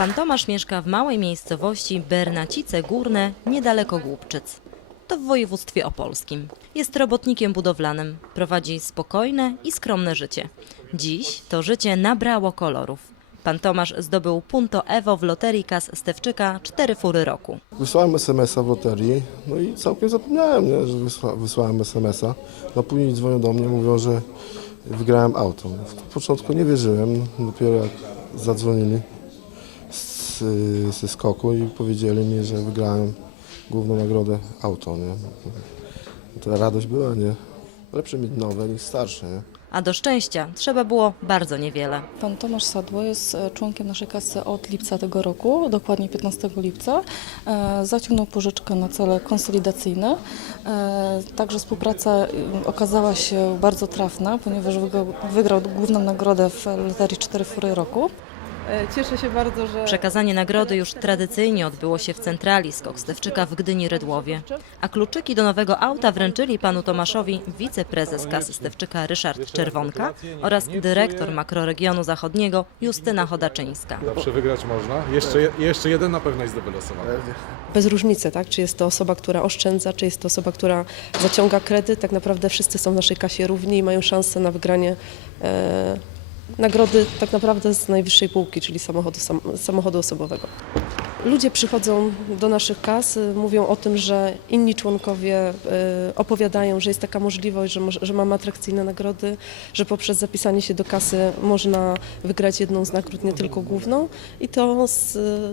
Pan Tomasz mieszka w małej miejscowości Bernacice Górne, niedaleko Głubczyc. To w województwie opolskim. Jest robotnikiem budowlanym, prowadzi spokojne i skromne życie. Dziś to życie nabrało kolorów. Pan Tomasz zdobył Punto Evo w loterii Kas Stewczyka cztery fury roku. Wysłałem SMS-a w loterii, no i całkiem zapomniałem, nie, że wysła, wysłałem SMS-a. No później dzwonią do mnie, mówią, że wygrałem auto. W początku nie wierzyłem, dopiero jak zadzwonili z, ze skoku i powiedzieli mi, że wygrałem główną nagrodę auto, nie. To radość była, nie. Lepsze mieć nowe niż starsze, nie. A do szczęścia trzeba było bardzo niewiele. Pan Tomasz Sadło jest e, członkiem naszej kasy od lipca tego roku, dokładnie 15 lipca. E, Zaciągnął pożyczkę na cele konsolidacyjne. E, Także współpraca okazała się bardzo trafna, ponieważ wygrał, wygrał główną nagrodę w loterii 4 fury roku. E, Cieszę się bardzo, że Przekazanie nagrody już tradycyjnie odbyło się w centrali Skok Stewczyka w Gdyni-Redłowie. A kluczyki do nowego auta wręczyli panu Tomaszowi wiceprezes kasy Stewczyka Ryszard Czerwonka oraz dyrektor makroregionu zachodniego Justyna Chodaczyńska. Zawsze wygrać można. Jeszcze, je- jeszcze jeden na pewno jest do wylosowania. bez różnicy, tak? czy jest to osoba, która oszczędza, czy jest to osoba, która zaciąga kredyt. Tak naprawdę wszyscy są w naszej kasie równi i mają szansę na wygranie e, nagrody tak naprawdę z najwyższej półki, czyli samochodu, sam, samochodu osobowego. Ludzie przychodzą do naszych kas, y, mówią o tym, że inni członkowie y, opowiadają, że jest taka możliwość, że, że mamy atrakcyjne nagrody, że poprzez zapisanie się do kasy można wygrać jedną z nagród, nie tylko główną. I to,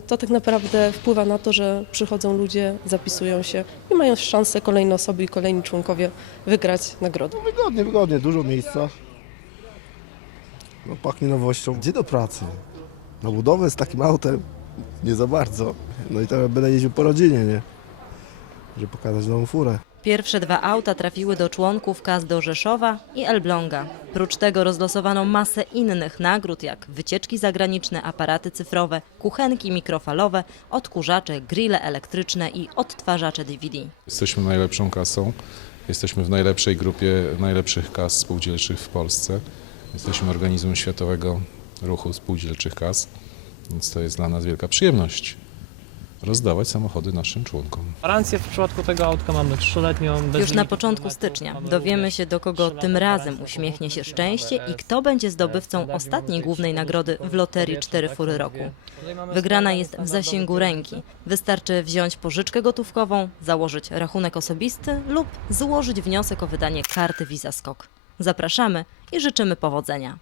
to tak naprawdę wpływa na to, że przychodzą ludzie, zapisują się i mają szansę kolejne osoby i kolejni członkowie wygrać nagrodę. Wygodnie, wygodnie, dużo miejsca. No pachnie nowością. Gdzie do pracy? Na budowę z takim autem? Nie za bardzo. No i teraz będę jeździł po rodzinie, nie? Żeby pokazać nową furę. Pierwsze dwa auta trafiły do członków kas do Rzeszowa i Elbląga. Prócz tego rozlosowano masę innych nagród, jak wycieczki zagraniczne, aparaty cyfrowe, kuchenki mikrofalowe, odkurzacze, grille elektryczne i odtwarzacze DVD. Jesteśmy najlepszą kasą. Jesteśmy w najlepszej grupie najlepszych kas spółdzielczych w Polsce. Jesteśmy organizmem światowego ruchu spółdzielczych kas, więc to jest dla nas wielka przyjemność rozdawać samochody naszym członkom. Gwarancję w przypadku tego autka mamy trzyletnią. Już na początku stycznia dowiemy się, do kogo tym razem uśmiechnie się szczęście i kto będzie zdobywcą ostatniej głównej nagrody w loterii powietrze, 4 tak, fury roku. Wygrana jest w zasięgu ręki. Wystarczy wziąć pożyczkę gotówkową, założyć rachunek osobisty lub złożyć wniosek o wydanie karty Visa Skok. Zapraszamy i życzymy powodzenia.